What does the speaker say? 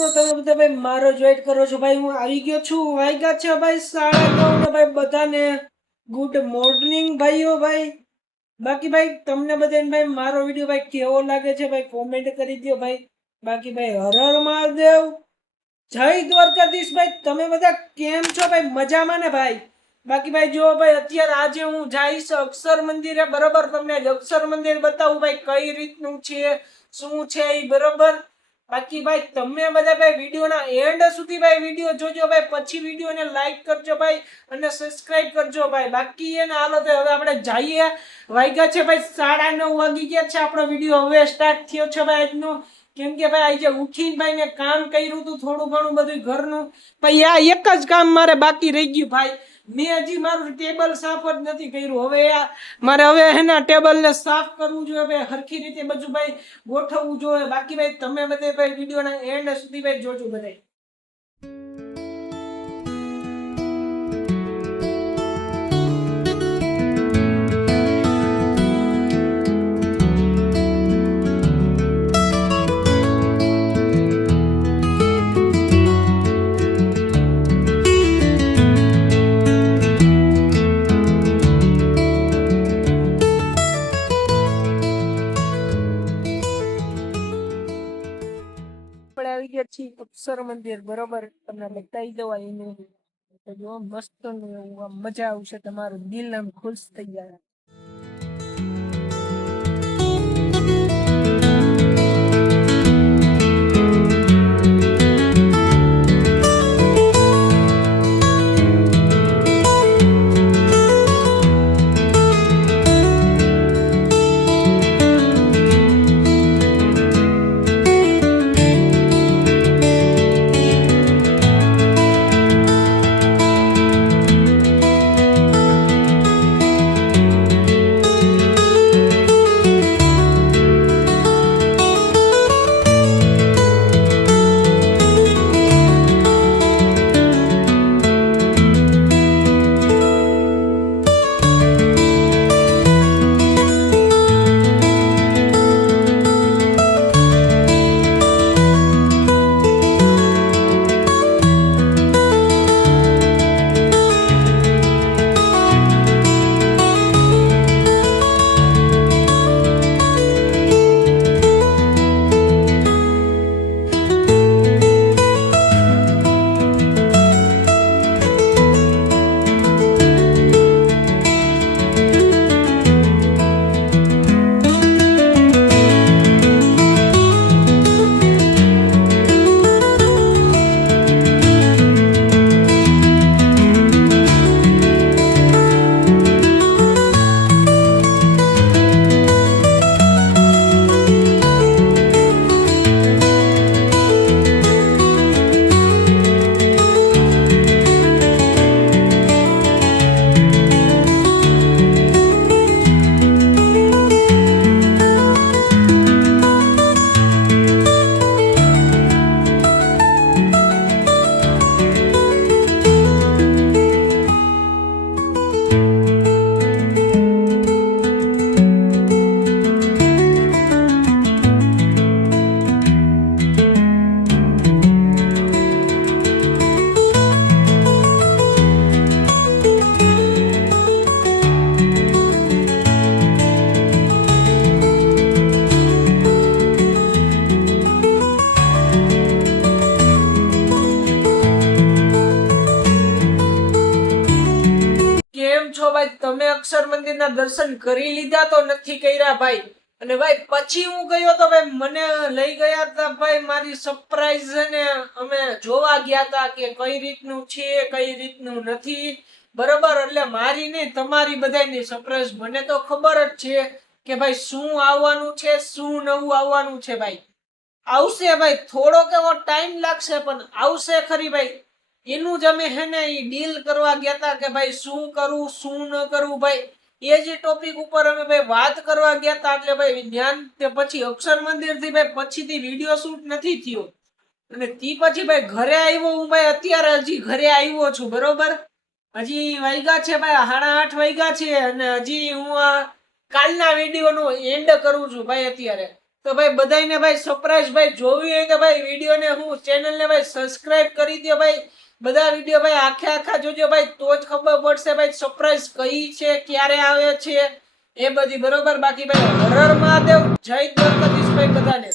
મિત્રો તમે બધા ભાઈ મારો જ વેઇટ કરો છો ભાઈ હું આવી ગયો છું વાગ્યા છે ભાઈ 9:30 ને ભાઈ બધાને ગુડ મોર્નિંગ ભાઈઓ ભાઈ બાકી ભાઈ તમને બધાને ભાઈ મારો વિડીયો ભાઈ કેવો લાગે છે ભાઈ કોમેન્ટ કરી દો ભાઈ બાકી ભાઈ હર હર મહાદેવ જય દ્વારકાધીશ ભાઈ તમે બધા કેમ છો ભાઈ મજામાં ને ભાઈ બાકી ભાઈ જો ભાઈ અત્યારે આજે હું જઈશ અક્ષર મંદિરે બરોબર તમને અક્ષર મંદિર બતાવું ભાઈ કઈ રીતનું છે શું છે એ બરોબર બાકી ભાઈ તમે બધા ભાઈ વિડીયોના એન્ડ સુધી ભાઈ વિડીયો જોજો ભાઈ પછી વિડીયોને લાઈક કરજો ભાઈ અને સબસ્ક્રાઇબ કરજો ભાઈ બાકી એને હાલો તો હવે આપણે જઈએ વાગ્યા છે ભાઈ 9:30 વાગી ગયા છે આપણો વિડીયો હવે સ્ટાર્ટ થયો છે ભાઈ આજનો કેમ કે ભાઈ આજે ઉઠીને ભાઈ મેં કામ કર્યું હતું થોડું ઘણું બધું ઘરનું ભાઈ આ એક જ કામ મારે બાકી રહી ગયું ભાઈ મેં હજી મારું ટેબલ સાફ જ નથી કર્યું હવે મારે હવે એના ટેબલને સાફ કરવું જોઈએ ભાઈ હરખી રીતે બધું ભાઈ ગોઠવવું જોઈએ બાકી ભાઈ તમે બધે ભાઈ વિડીયોના એન્ડ સુધી ભાઈ જોજો બધા આવી ગયા છીએ અક્ષર મંદિર બરોબર તમને બતાવી દઉં એનું તો જો મસ્ત મજા આવશે તમારું દિલ આમ ખુશ થઈ જાય ભાઈ તમે અક્ષર મંદિરના દર્શન કરી લીધા તો નથી કર્યા ભાઈ અને ભાઈ પછી હું ગયો તો ભાઈ મને લઈ ગયા હતા ભાઈ મારી સરપ્રાઈઝ ને અમે જોવા ગયા હતા કે કઈ રીતનું છે કઈ રીતનું નથી બરોબર એટલે મારી નહીં તમારી બધાની સરપ્રાઈઝ મને તો ખબર જ છે કે ભાઈ શું આવવાનું છે શું નવું આવવાનું છે ભાઈ આવશે ભાઈ થોડોક એવો ટાઈમ લાગશે પણ આવશે ખરી ભાઈ એનું જ અમે હે ને ડીલ કરવા ગયા હતા કે ભાઈ શું કરવું શું ન કરવું ભાઈ એ જ ટોપિક ઉપર અમે ભાઈ વાત કરવા ગયા હતા એટલે ભાઈ જ્ઞાન તે પછી અક્ષર મંદિર થી ભાઈ પછીથી વિડીયો શૂટ નથી થયો અને તી પછી ભાઈ ઘરે આવ્યો હું ભાઈ અત્યારે હજી ઘરે આવ્યો છું બરોબર હજી વાગ્યા છે ભાઈ 8:30 વાગ્યા છે અને હજી હું આ કાલના વિડીયો નો એન્ડ કરું છું ભાઈ અત્યારે તો ભાઈ બધાને ભાઈ સરપ્રાઈઝ ભાઈ જોવી હોય તો ભાઈ વિડીયોને હું ચેનલને ભાઈ સબસ્ક્રાઇબ કરી દો ભાઈ. બધા વિડીયો ભાઈ આખા જોજો ભાઈ, તો જ ખબર પડશે ભાઈ સરપ્રાઈઝ કઈ છે, ક્યારે આવે છે એ બધી, બરોબર. બાકી ભાઈ હર હર મહાદેવ, જય દ્વારકાધીશ ભાઈ બધાને.